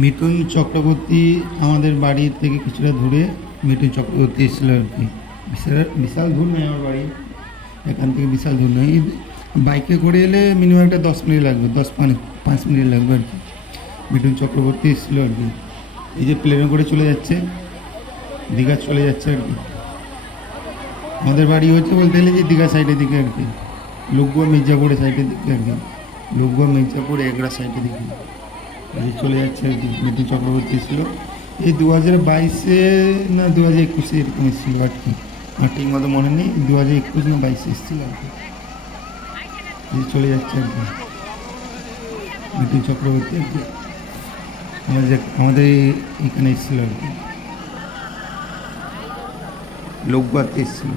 মিঠুন চক্রবর্তী আমাদের বাড়ি থেকে কিছুটা দূরে মিঠুন চক্রবর্তী এসেছিল আর কি। বিশাল বিশাল দূর নয় আমার বাড়ি, এখান থেকে বিশাল দূর নয়। বাইকে করে এলে মিনিমাম একটা 10 মিনিট লাগবে, 5 মিনিট লাগবে আর কি। মিঠুন চক্রবর্তী এসেছিলো আর কি। এই যে প্লেনে করে চলে যাচ্ছে, দীঘা চলে যাচ্ছে আর কি। আমাদের বাড়ি হচ্ছে বলতে গেলে যে দীঘা সাইডের দিকে আর কি, লোকগড় মির্জাপুরের সাইডের দিকে আর কি, লোকগড় মির্জাপুর এগড়া সাইডের দিকে চলে যাচ্ছে আর কি। মিঠুন চক্রবর্তী ছিল এই 2022-এ না 2021-এ এরকম এসেছিলো আর কি। আর ঠিক মতো মনে নেই, 2021 না 22-এ এসেছিল আর কি। চলে যাচ্ছে আর কি মিঠুন চক্রবর্তী আর কি। আমাদের এখানে এসেছিল আর কি, লোকগড়তে এসেছিল।